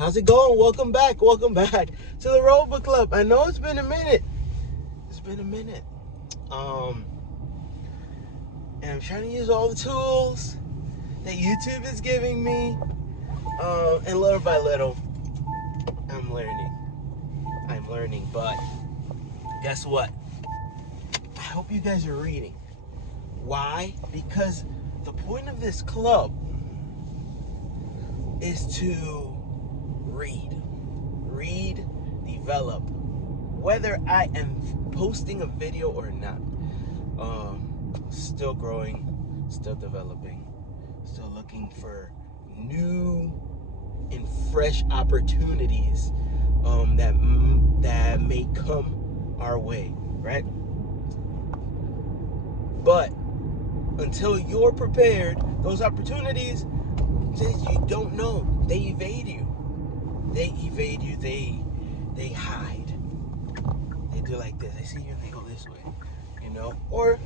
How's it going? Welcome back to the Road Book Club. I know it's been a minute. And I'm trying to use all the tools that YouTube is giving me. And little by little, I'm learning. But guess what? I hope you guys are reading. Why? Because the point of this club is to read, develop, whether I am posting a video or not. Still growing, still developing, still looking for new and fresh opportunities that may come our way, right? But until you're prepared, those opportunities, you don't know. They evade you. They hide. They do like this. They see you and they go this way, or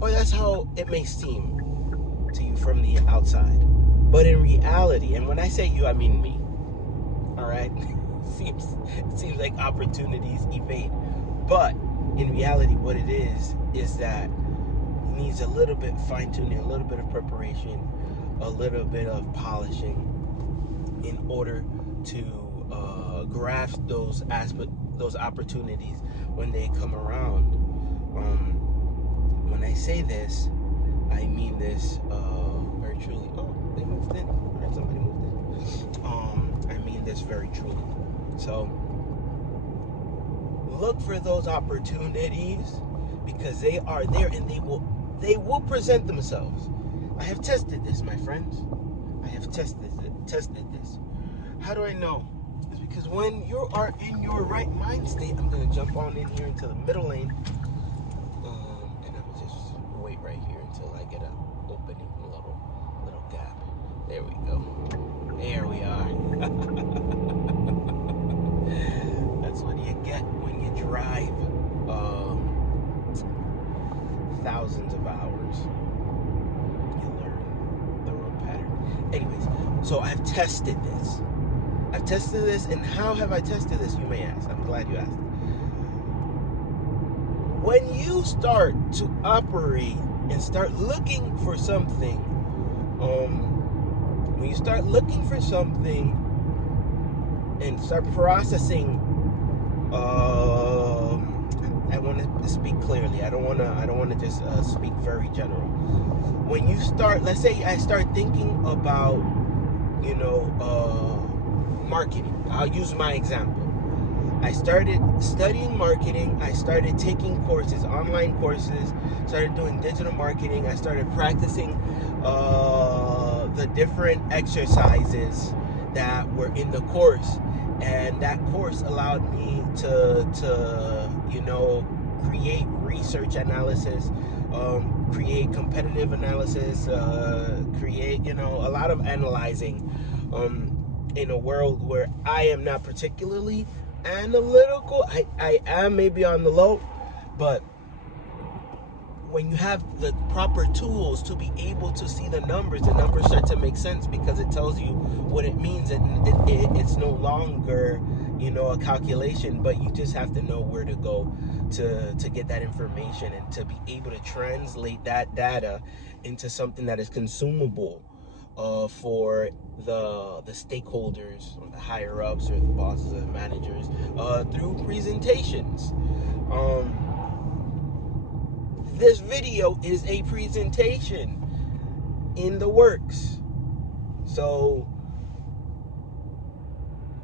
that's how it may seem to you from the outside. But in reality, and when I say you, I mean me. All right, it seems like opportunities evade, but in reality, what it is that it needs a little bit fine tuning, a little bit of preparation, a little bit of polishing, in order to grasp those opportunities when they come around. When I say this, I mean this very truly. Oh, they moved in. All right, somebody moved in. I mean this very truly. So look for those opportunities because they are there and they will present themselves. I have tested this, my friends. I have tested this. How do I know? It's because when you are in your right mind state, I'm going to jump on in here into the middle lane. And I'm just wait right here until I get an opening, a little gap. There we go. There we are. That's what you get when you drive thousands of hours. You learn the road pattern. Anyways, so I've tested this, and how have I tested this, you may ask? I'm glad you asked. When you start to operate and start looking for something, and start processing, I want to speak clearly. I don't want to just speak very general. When you start, let's say I start thinking about, marketing. I'll use my example. I started studying marketing. I started taking courses, online courses, started doing digital marketing. I started practicing the different exercises that were in the course. And that course allowed me to create research analysis, create competitive analysis, create, a lot of analyzing in a world where I am not particularly analytical. I am maybe on the low, but when you have the proper tools to be able to see the numbers start to make sense because it tells you what it means, and it's no longer, a calculation, but you just have to know where to go to get that information and to be able to translate that data into something that is consumable for the stakeholders or the higher ups or the bosses or the managers through presentations. This video is a presentation in the works. So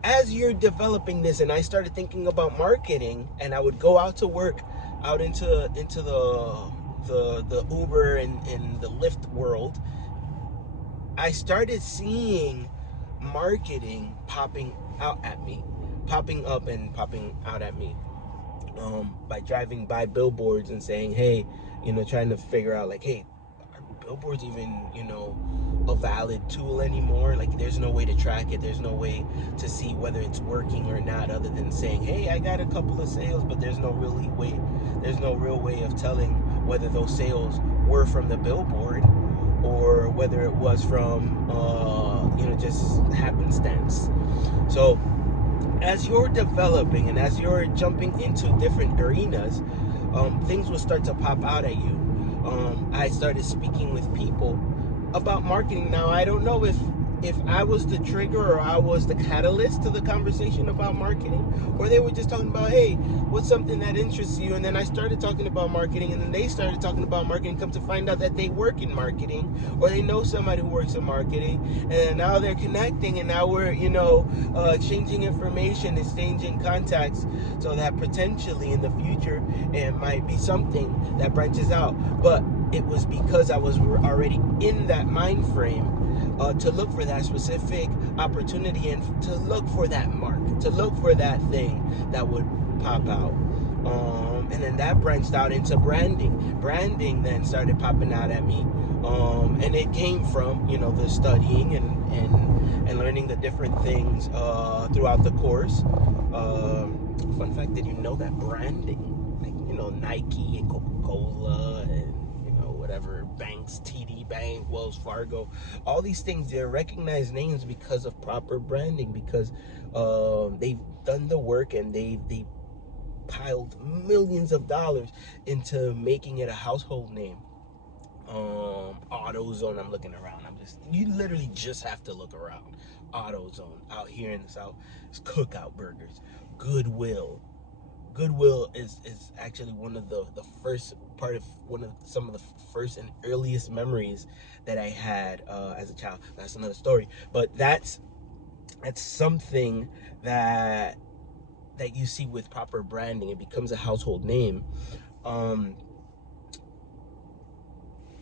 as you're developing this, and I started thinking about marketing, and I would go out to work, out into the Uber and the Lyft world, I started seeing marketing popping up and popping out at me by driving by billboards and saying, hey, trying to figure out like, hey, are billboards even, a valid tool anymore? Like, there's no way to track it. There's no way to see whether it's working or not, other than saying, hey, I got a couple of sales, but there's no real way of telling whether those sales were from the billboard or whether it was from just happenstance. So as you're developing and as you're jumping into different arenas, things will start to pop out at you. I started speaking with people about marketing. Now, I don't know if I was the trigger or I was the catalyst to the conversation about marketing, or they were just talking about, hey, what's something that interests you? And then I started talking about marketing, and then they started talking about marketing, come to find out that they work in marketing, or they know somebody who works in marketing, and now they're connecting, and now we're, exchanging information, exchanging contacts, so that potentially in the future, it might be something that branches out. But it was because I was already in that mind frame to look for that specific opportunity and to look for that mark, to look for that thing that would pop out. And then that branched out into branding. Branding then started popping out at me. And it came from, the studying and learning the different things throughout the course. Fun fact, did you know that branding, like, Nike and Coca-Cola and whatever banks, TD Bank, Wells Fargo, all these things, they're recognized names because of proper branding, because they've done the work and they piled millions of dollars into making it a household name. AutoZone, I'm looking around, you literally just have to look around. AutoZone out here in the South is Cookout Burgers. Goodwill is actually one of the first part of some of the first and earliest memories that I had as a child. That's another story, but that's something that you see with proper branding. It becomes a household name.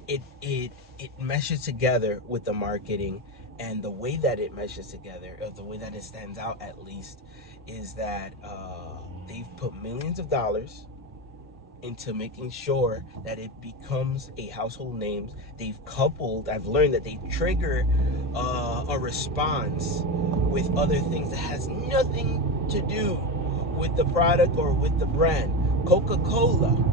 It meshes together with the marketing, and the way that it meshes together, or the way that it stands out at least, is that they've put millions of dollars into making sure that it becomes a household name. I've learned that they trigger a response with other things that has nothing to do with the product or with the brand. Coca-Cola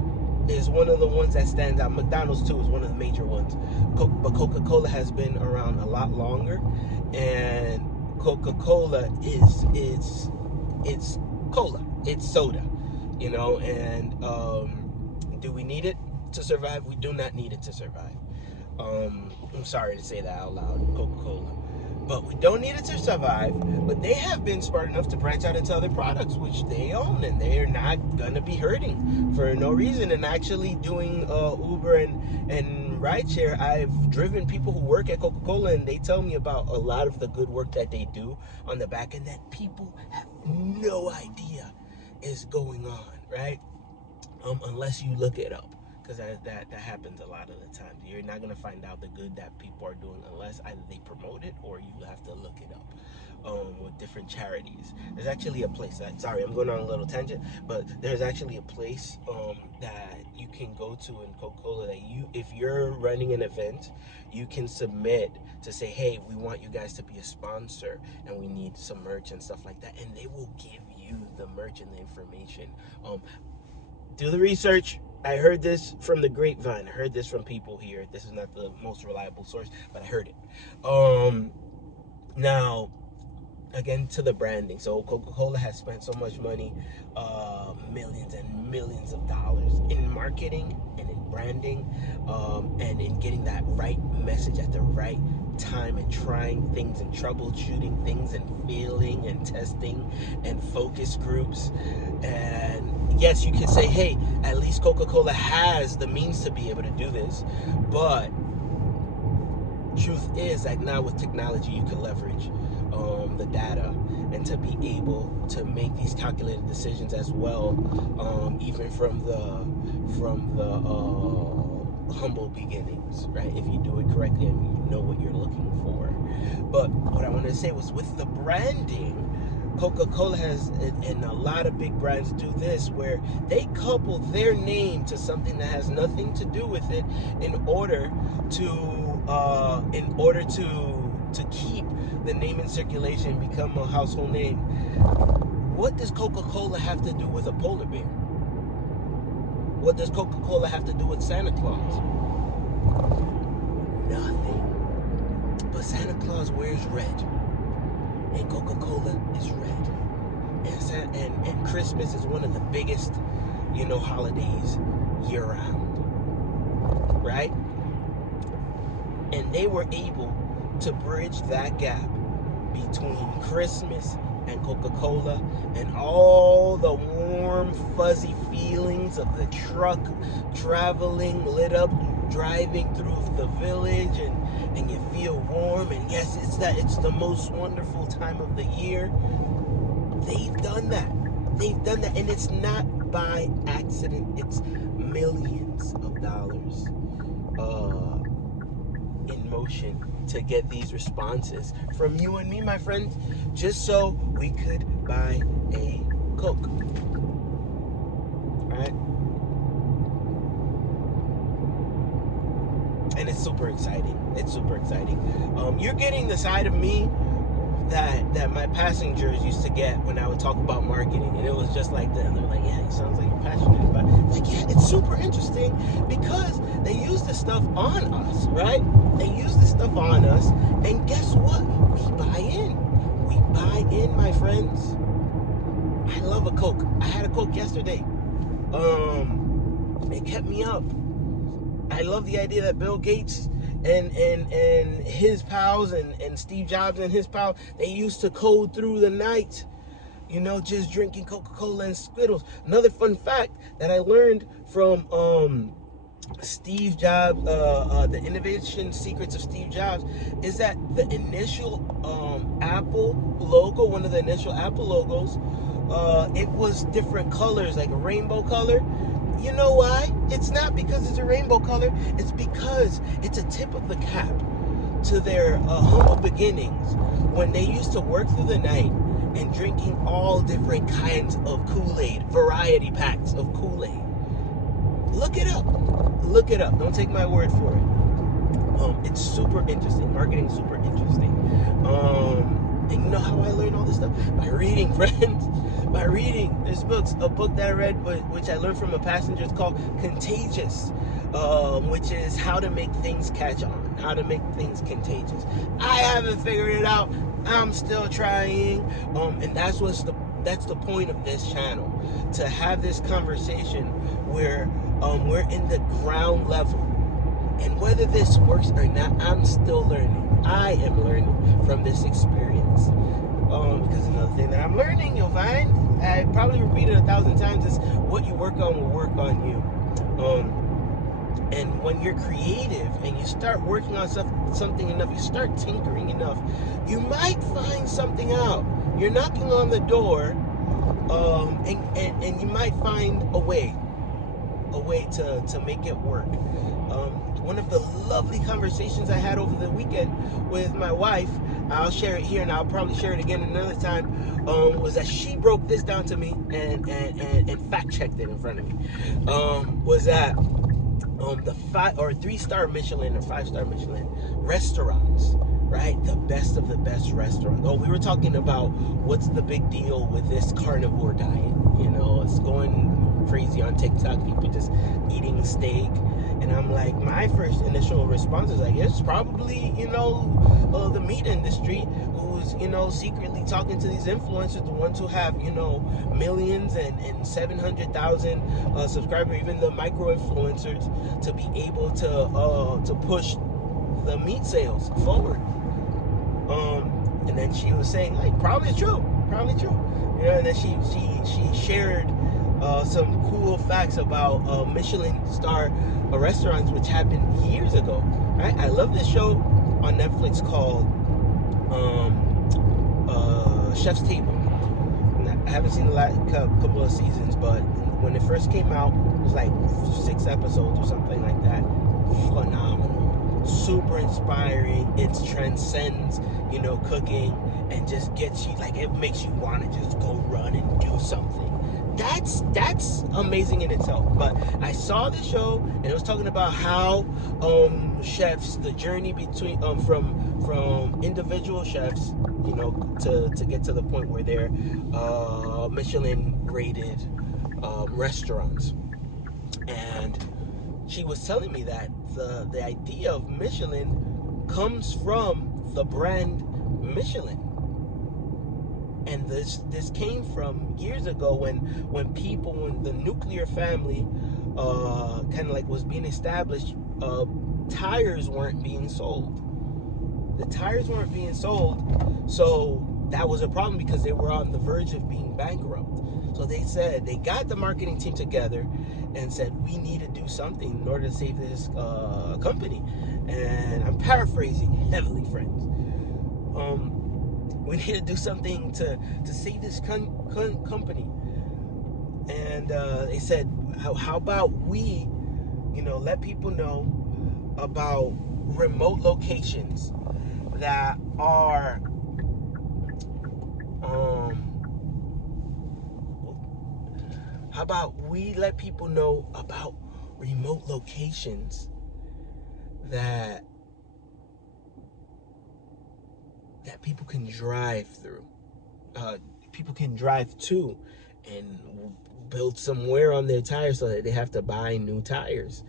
is one of the ones that stands out. McDonald's too is one of the major ones. But Coca-Cola has been around a lot longer, and Coca-Cola it's cola. It's soda, and do we need it to survive? We do not need it to survive. I'm sorry to say that out loud, Coca-Cola. But we don't need it to survive. But they have been smart enough to branch out into other products, which they own, and they're not gonna be hurting for no reason. And actually doing Uber and rideshare, I've driven people who work at Coca-Cola, and they tell me about a lot of the good work that they do on the back end that people have no idea is going on, right? Unless you look it up, because that happens a lot of the time. You're not going to find out the good that people are doing unless either they promote it or you have to look it up. With different charities, there's actually a place sorry, I'm going on a little tangent, but there's actually a place that you can go to in Coca-Cola that if you're running an event, you can submit to say, hey, we want you guys to be a sponsor and we need some merch and stuff like that, and they will give you the merch and the information. Do the research. I heard this from the grapevine. I heard this from people here. This is not the most reliable source, but I heard it. Now, again, to the branding. So Coca-Cola has spent so much money, millions and millions of dollars in marketing and in branding, and in getting that right message at the right time, and trying things and troubleshooting things and failing and testing and focus groups. And yes, you can say, hey, at least Coca-Cola has the means to be able to do this, but truth is that now with technology you can leverage the data and to be able to make these calculated decisions as well, even from the humble beginnings, right? If you do it correctly and you know what you're looking for. But what I wanted to say was, with the branding, Coca-Cola has, and a lot of big brands do this, where they couple their name to something that has nothing to do with it in order to keep the name in circulation and become a household name. What does Coca-Cola have to do with a polar bear? What does Coca-Cola have to do with Santa Claus? Nothing. But Santa Claus wears red. and Coca-Cola is red. And Christmas is one of the biggest, holidays year round, right? And they were able to bridge that gap between Christmas and Coca-Cola and all the warm, fuzzy feelings of the truck traveling, lit up, driving through the village, and you feel warm, and yes, it's the most wonderful time of the year. They've done that, and it's not by accident. It's millions of dollars in motion to get these responses from you and me, my friends, just so we could buy a Coke. Right? And it's super exciting. You're getting the side of me that my passengers used to get when I would talk about marketing, and it was just like that. They're like, yeah, it sounds like you're passionate about it. Like, yeah, it's super interesting because they use this stuff on us, right? They use this stuff on us, and guess what? We buy in. We buy in, my friends. I love a Coke. I had a Coke yesterday. It kept me up. I love the idea that Bill Gates and his pals and Steve Jobs and his pals, they used to code through the night, just drinking Coca-Cola and Skittles. Another fun fact that I learned from Steve Jobs, the innovation secrets of Steve Jobs, is that the initial Apple logo, one of the initial Apple logos, it was different colors, like a rainbow color. You know why? It's not because it's a rainbow color. It's because it's a tip of the cap to their humble beginnings when they used to work through the night and drinking all different kinds of Kool-Aid, variety packs of Kool-Aid. Look it up. Don't take my word for it. It's super interesting. Marketing is super interesting. And you know how I learned all this stuff? By reading, friends. By reading. There's a book that I read, which I learned from a passenger. It's called Contagious, which is how to make things catch on, how to make things contagious. I haven't figured it out. I'm still trying. And that's the point of this channel, to have this conversation where we're in the ground level. And whether this works or not, I'm still learning. I am learning from this experience. Because another thing that I'm learning, you'll find, I probably repeated 1,000 times, is what you work on will work on you. And when you're creative and you start working on something enough, you start tinkering enough, you might find something out. You're knocking on the door, and you might find a way to make it work. One of the lovely conversations I had over the weekend with my wife, I'll share it here and I'll probably share it again another time, was that she broke this down to me and fact-checked it in front of me. Was that the 5 or 3-star Michelin or 5-star Michelin restaurants, right? The best of the best restaurants. We were talking about what's the big deal with this carnivore diet. It's going crazy on TikTok, people just eating steak. And I'm like, my first initial response is like, it's probably, the meat industry who's, secretly talking to these influencers, the ones who have, millions and 700,000 subscribers, even the micro influencers, to be able to push the meat sales forward. And then she was saying, like, probably true. And then she shared some cool facts about Michelin star restaurants, which happened years ago. Right? I love this show on Netflix called Chef's Table. I haven't seen the last couple of seasons, but when it first came out, it was like 6 episodes or something like that. Phenomenal, super inspiring. It transcends, cooking, and just gets you, like, it makes you want to just go run and do something. That's amazing in itself. But I saw the show, and it was talking about how chefs, the journey between from individual chefs, to get to the point where they're Michelin rated restaurants. And she was telling me that the idea of Michelin comes from the brand Michelin. And this came from years ago when the nuclear family kind of like was being established. Tires weren't being sold. The tires weren't being sold, so that was a problem because they were on the verge of being bankrupt. So they got the marketing team together and said, we need to do something in order to save this company. And I'm paraphrasing heavily, friends. We need to do something to save this company. And they said, how about we, let people know about remote locations that are how about we let people know about remote locations that people can drive through, people can drive to, and build some wear on their tires so that they have to buy new tires.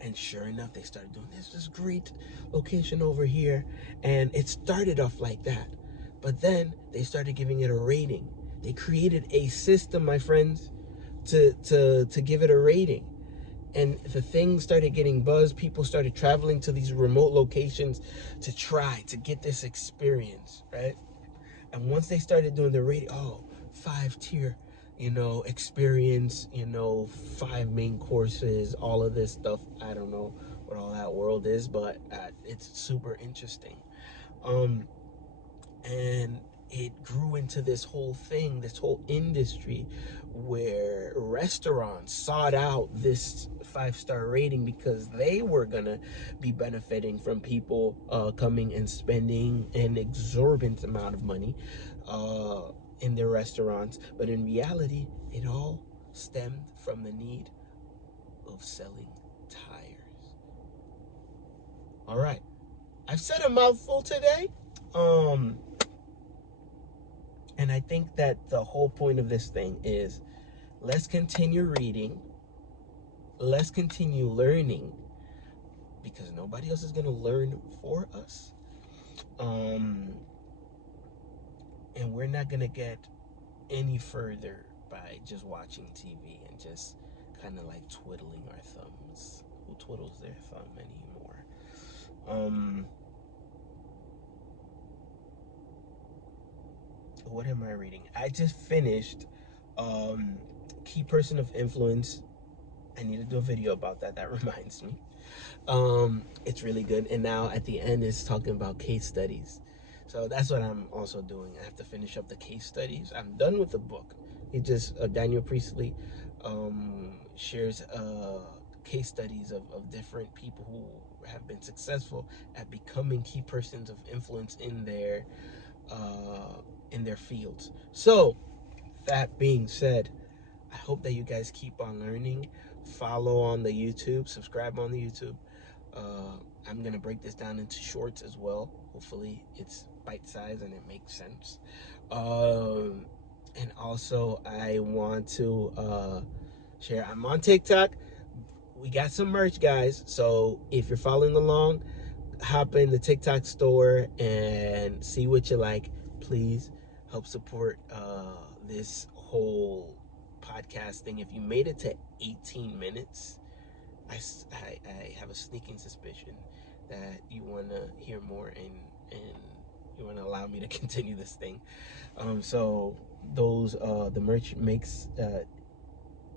And sure enough, they started doing this great location over here. And it started off like that. But then they started giving it a rating. They created a system, my friends, to give it a rating. And the thing started getting buzzed. People started traveling to these remote locations to get this experience, right? And once they started doing the rating, 5-tier, experience, 5 main courses, all of this stuff. I don't know what all that world is, but it's super interesting. And it grew into this whole thing, this whole industry where restaurants sought out this 5-star rating because they were gonna be benefiting from people coming and spending an exorbitant amount of money in their restaurants. But in reality, it all stemmed from the need of selling tires. All right, I've said a mouthful today. And I think that the whole point of this thing is, let's continue reading, let's continue learning, because nobody else is going to learn for us. And we're not going to get any further by just watching TV and just kind of like twiddling our thumbs. Who twiddles their thumb anymore? What am I reading? I just finished Key Person of Influence. I need to do a video about that. That reminds me. It's really good. And now at the end, it's talking about case studies. So that's what I'm also doing. I have to finish up the case studies. I'm done with the book. It just Daniel Priestley shares case studies of different people who have been successful at becoming key persons of influence in their fields. So that being said, I hope that you guys keep on learning. Follow on the YouTube, subscribe on the YouTube. I'm going to break this down into shorts as well. Hopefully it's bite-sized and it makes sense. And also I want to share, I'm on TikTok. We got some merch, guys. So if you're following along, hop in the TikTok store and see what you like. Please help support this whole podcast thing. If you made it to 18 minutes, I have a sneaking suspicion that you want to hear more and you want to allow me to continue this thing. So those the merch makes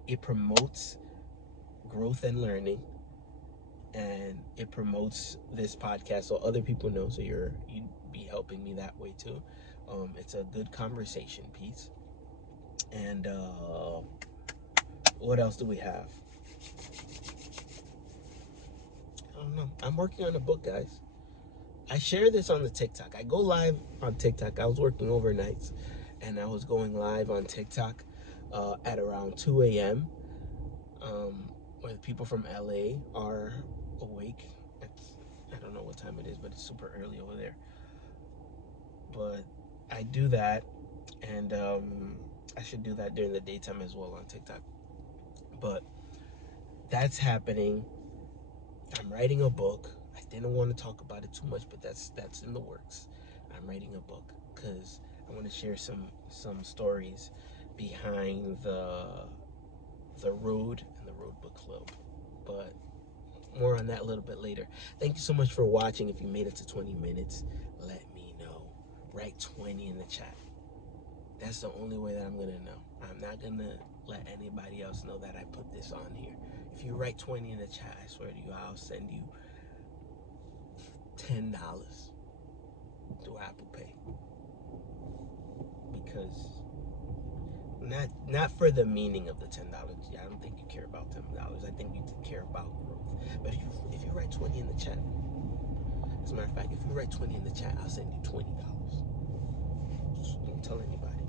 it promotes growth and learning, and it promotes this podcast so other people know. So you'd be helping me that way too. It's a good conversation piece. And what else do we have? I don't know. I'm working on a book, guys. I share this on the TikTok. I go live on TikTok. I was working overnights, and I was going live on TikTok at around 2 a.m. Where the people from LA are awake. I don't know what time it is, but it's super early over there. But I do that, and I should do that during the daytime as well on TikTok. But that's happening. I'm writing a book. I didn't want to talk about it too much, but that's in the works. I'm I'm writing a book because I want to share some stories behind the road and the road book club. But more on that a little bit later. Thank you so much for watching. If you made it to 20 minutes, let me know. Write 20 in the chat. That's the only way that I'm gonna know. I'm not gonna let anybody else know that I put this on here. If you write 20 in the chat, I swear to you, I'll send you $10 through Apple Pay. Because not for the meaning of the $10. I don't think you care about $10. I think you care about growth. But if you write 20 in the chat, as a matter of fact, if you write 20 in the chat, I'll send you $20. Just don't tell anybody.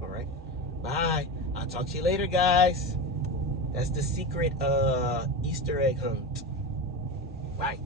All right. Bye. I'll talk to you later, guys. That's the secret Easter egg hunt. Bye.